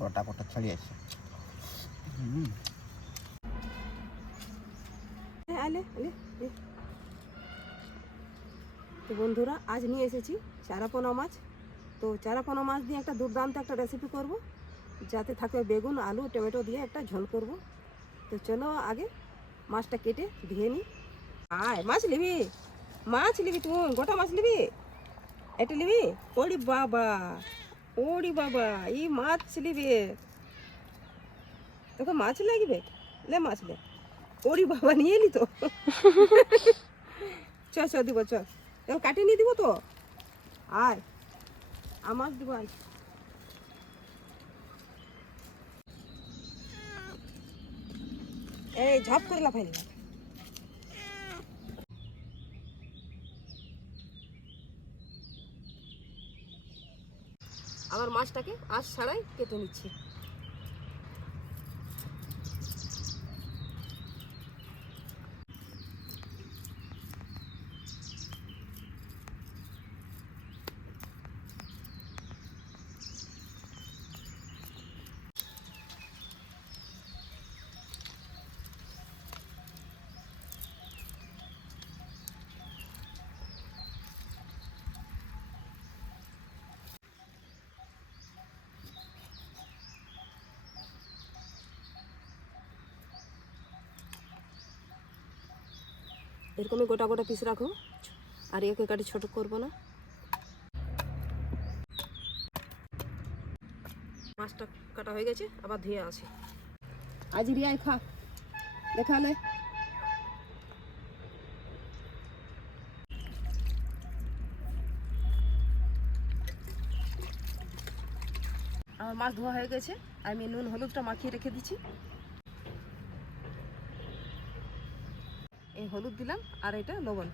গোটা গোটা ছড়িয়ে আছে। তো বন্ধুরা, আজ নিয়ে এসেছি চারাপোনা মাছ। তো চারাপোনা মাছ দিয়ে একটা দুর্দান্ত একটা রেসিপি করব, যাতে থাকবে বেগুন, আলু, টমেটো দিয়ে একটা ঝোল করব। তো চলো আগে মাছটা কেটে ধুয়ে নিই। মাছ নিবি? মাছ নিবি? তুই গোটা মাছ নিবি? এটা নিবি? ওরি বাবা, ওরি বাবা, এই মাছ নিবি? তোকে মাছ লাগবে? লে মাছ লে। ওরি বাবা, নিয়ে এলি তো। চ চ দিব, চ এখন কাটিয়ে নিয়ে দিব তো। আয় আমার দিব, আয়। এই ঝপ করে লাফাই নিলাম। আমার মাছটাকে আঁশ ছাড়াই কেটে নিচ্ছি। এরকমই গোটা গোটা পিস রাখো, আর একে কাটি ছোট করবো না। মাছটা কাটা হয়ে গেছে, আবার ধুয়ে আসি। আজ রিয়াই খা, দেখালে। আমার মাছ ধোয়া হয়ে গেছে, আমি নুন হলুদটা মাখিয়ে রেখে দিচ্ছি। এই হলুদ দিলাম আর এটা লবণ,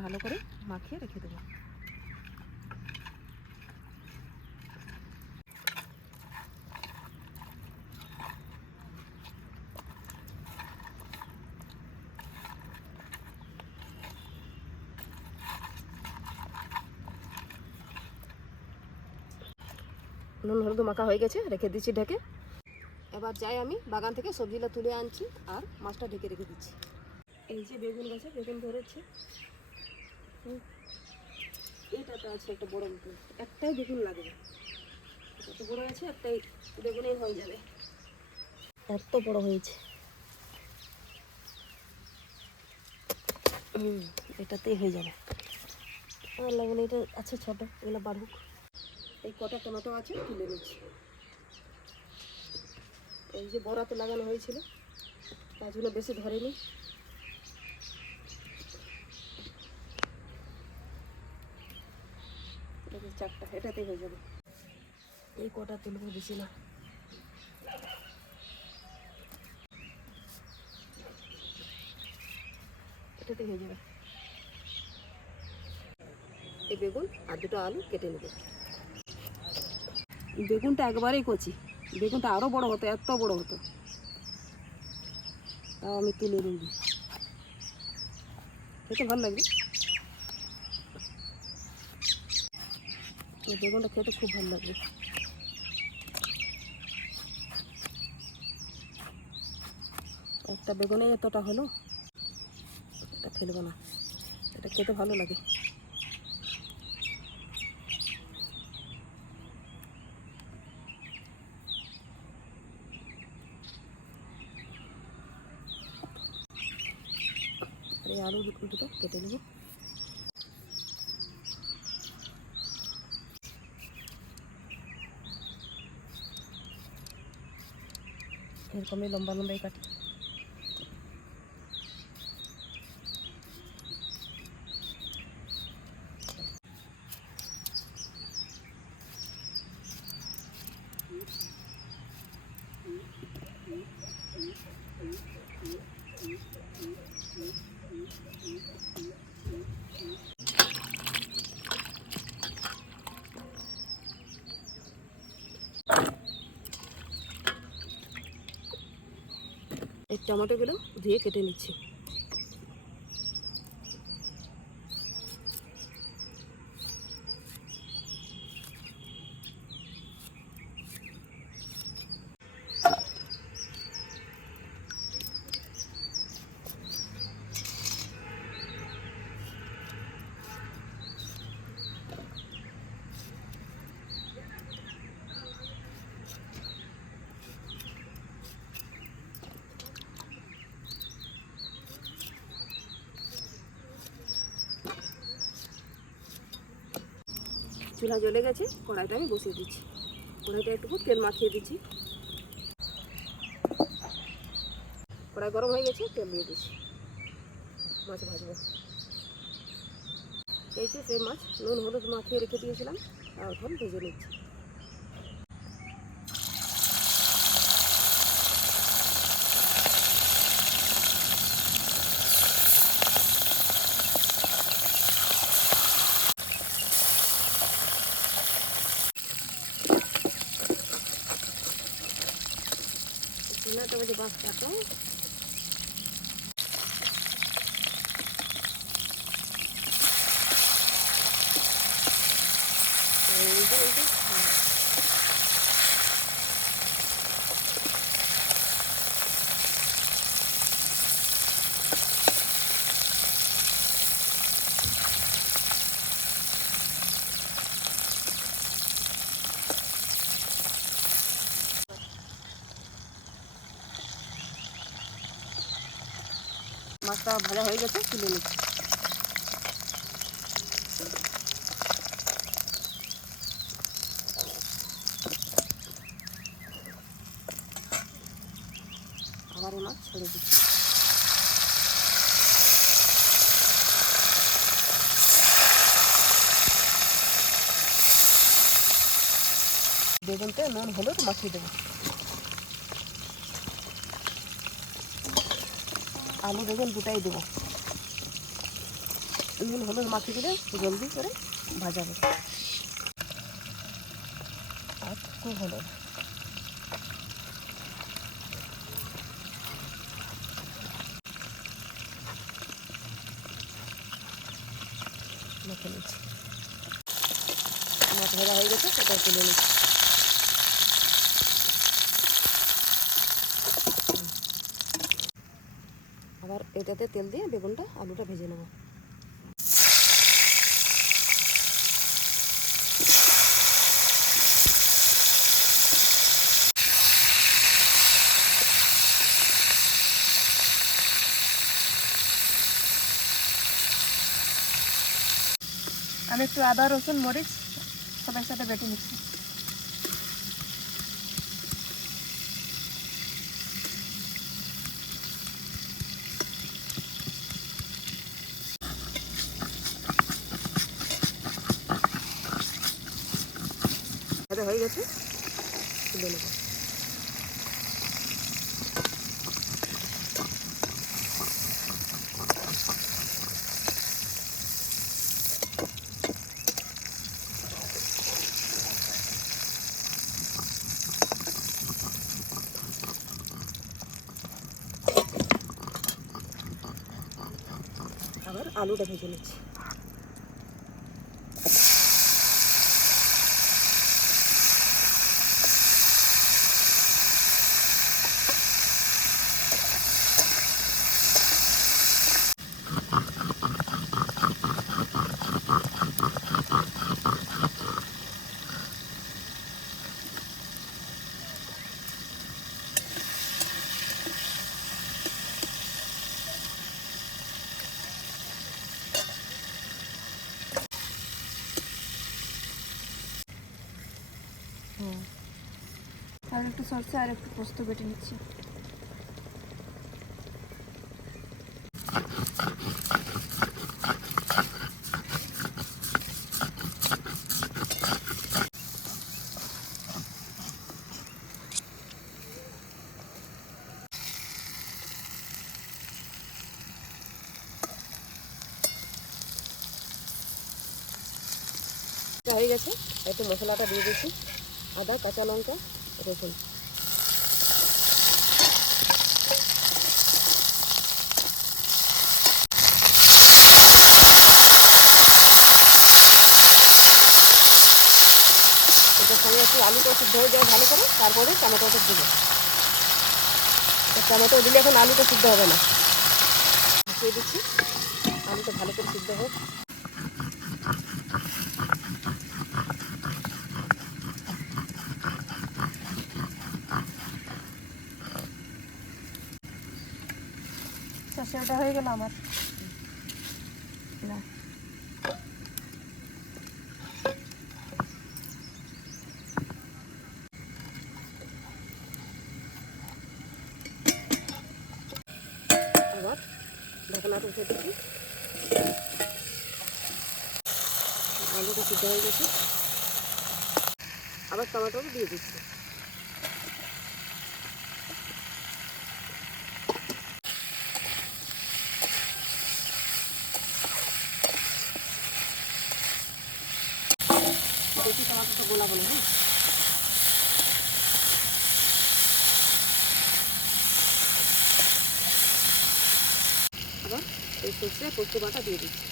ভালো করে মাখিয়ে রেখে দেবো। নুন হলুদ মাখা হয়ে গেছে, রেখে দিচ্ছি ঢেকে। এবার যাই আমি বাগান থেকে সবজিটা তুলে আনছি আর মাছটা ঢেকে রেখে দিচ্ছি। এই যে বেগুন গাছে বেগুন ধরেছে, এইটাতে আছে একটা বড় বেগুন, একটাই বেগুন লাগবে। এত বড় আছে, একটাই বেগুনেই হয়ে যাবে। এত বড় হয়েছে, এটাতেই হয়ে যাবে। আর লাগবে না, এটা আছে ছোটো, এগুলো বাড়ুক। এই কটা টমেটো আছে, তুলে নিচ্ছি। এই যে বড়াতে লাগানো হয়েছিল, তার জন্য বেশি ধরেনি। চারটা, এটাতেই হয়ে যাবে। এই কটা তুলবো, বেশি না। এটাতে হয়ে যাবে। এই বেগুন আর দুটো আলু কেটে নেব। বেগুনটা একবারেই কচি, বেগুনটা আরও বড় হতো, এত বড় হতো, তাও আমি তুলে নিই। খেতে ভালো লাগবে, বেগুনটা খেতে খুব ভালো লাগবে। একটা বেগুনে এতটা হলো, এটা ফেলবো না, এটা খেতে ভালো লাগে। আর এই আলু দুটো কেটে নেব। এরকমই লম্বা লম্বাই কাটি। এই টমেটোগুলো ধুয়ে কেটে নিচ্ছি। চুলা জ্বলে গেছে, কড়াইটা আমি বসিয়ে দিচ্ছি। কড়াইটা একটু তেল মাখিয়ে দিচ্ছি। কড়াই গরম হয়ে গেছে, তেল দিয়ে দিচ্ছি। মাছ ভাজবো। এই যে সেই মাছ নুন হলুদ মাখিয়ে রেখে দিয়েছিলাম, আর এখন ভেজে নিচ্ছি। চুলাটা বাজে বাঁচটা মাছটা ভাজা হয়ে গেছে, তুলে নিচ্ছি। আবার এই মাছ ছেড়ে দিচ্ছি। বেগুনতে নুন হলুদ মাখিয়ে দেবো। আলু বেগুন দুটাই দেবো। নুন হলুদ মাখিয়ে দিলে জলদি করে ভাজা হবে। আর খুব হলুদ মেখে নিচ্ছি। মাছ ভাজা হয়ে গেছে, সেটা তুলে নিচ্ছি। আবার এটাতে তেল দিয়ে বেগুনটা আলুটা ভেজে নেব। আমি একটু আদা রসুন মরিচ সব একসাথে বেটে নিচ্ছি। ভাজা হয়ে গেছে, তুলে নেব। আবার আলুটা ভেজে নিচ্ছি। আর একটু সরষে আর একটু পোস্ত বেটে নিচ্ছি। হয়ে গেছে, একটু মশলাটা দিয়ে দিচ্ছি। আদা কাঁচা লঙ্কা রসুন। এটার সঙ্গে একটু আলুটা সিদ্ধ হয়ে যায় ভালো করে, তারপরে টমেটোটা দেবো। টমেটো দিলে এখন আলুটা সিদ্ধ হবে না। মিশিয়ে দিচ্ছি, আলুটা ভালো করে সিদ্ধ হোক। সর্ষেটা হয়ে গেল আমার। না ঢাকনাটা উঠে দিচ্ছি। আলুটা সিদ্ধ হয়ে গেছে, আবার টমেটো দিয়ে দিচ্ছি। বেশি টমেটোটা গোলাবো না, হ্যাঁ। আবার এই সর্ষে পোস্ত বাটা দিয়ে দিচ্ছি।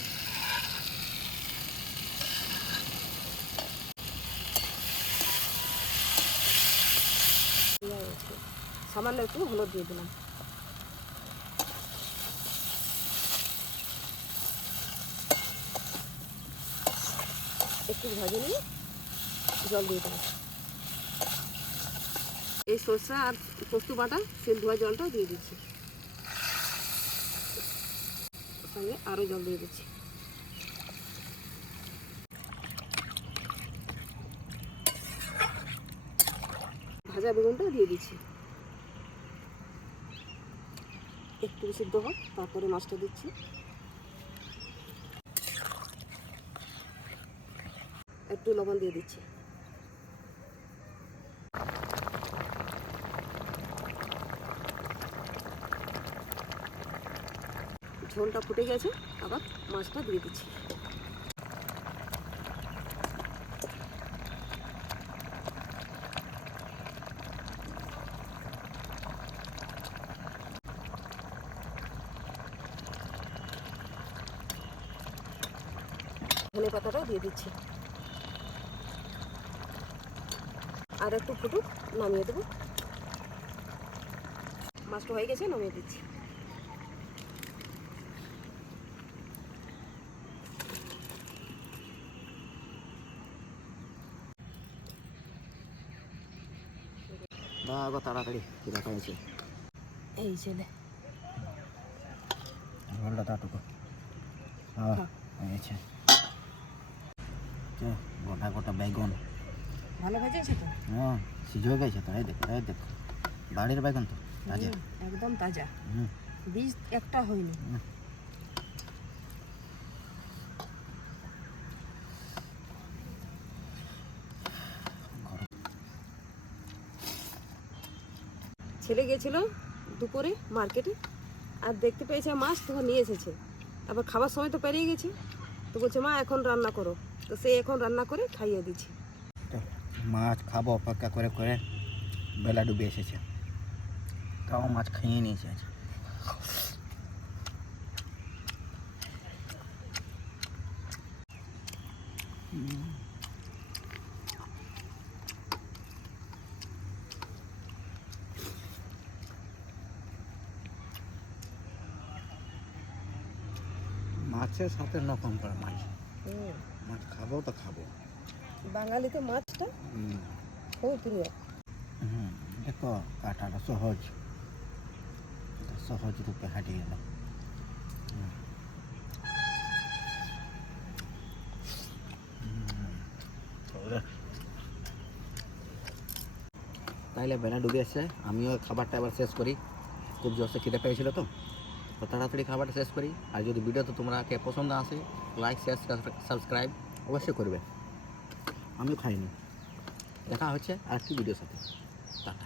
সামান্য একটু হলুদ দিয়ে দিলাম। একটু ভাজে নিয়ে জল দিয়ে দেবো। এই সর্ষে আর পোস্ত বাটা সেল ধোয়া জলটা দিয়ে দিচ্ছি, সঙ্গে আরও জল দিয়ে দিচ্ছি। ভাজা বেগুনটা দিয়ে দিচ্ছি, একটু সিদ্ধ হোক, তারপরে মাছটা দিচ্ছি। একটু লবণ দিয়ে দিচ্ছি। ঝোলটা ফুটে গেছে, আবার মাছটা দিয়ে দিচ্ছি। ধনে পাতাটাও দিয়ে দিচ্ছি। আর একটু ফুটুক, নামিয়ে দেবো। মাছটা হয়ে গেছে, নামিয়ে দিচ্ছি। বাবা তাড়াতাড়ি দেখা হয়েছে এই ছেলে ঝোলটা তাটুকু হয়েছে। গোটা গোটা বেগুন ভালো ভেজেছে তো? হ্যাঁ, সিঝে গেছে তো। এই দেখো বাড়ির বেগুন তো তাজা, একদম তাজা, বীজ একটা হয়নি। ছেলে গেছিল দুপুরে মার্কেটে, আর দেখতে পেয়েছে মাছ, তখন নিয়ে এসেছে। আবার খাবার সময় তো পেরিয়ে গেছে, তো বলছে মা এখন রান্না করো। তো সে এখন রান্না করে খাইয়ে দিচ্ছি। মাছ খাবো অপেক্ষা করে করে বেলা ডুবে এসেছে, তাও মাছ খাইয়ে নিয়েছে আজ। মাছের সাথে নকম করে মাছ খাবো তো খাবো। বাঙালিতে মাছটা খুব প্রিয়। দেখো কাটাটা সহজ সহজ রূপে হারিয়ে গেল। তাইলে বেলা ডুবে এসছে, আমিও খাবারটা এবার শেষ করি। খুব জোরসে খিদে পেয়েছিল তো তাড়াতাড়ি খাবারটা শেষ করি। আর যদি ভিডিওতে তোমরাকে পছন্দ আসে, লাইক শেয়ার সাবস্ক্রাইব অবশ্যই করবে। আমিও খাইনি। দেখা হচ্ছে আরেকটি ভিডিওর সাথে। টাটা।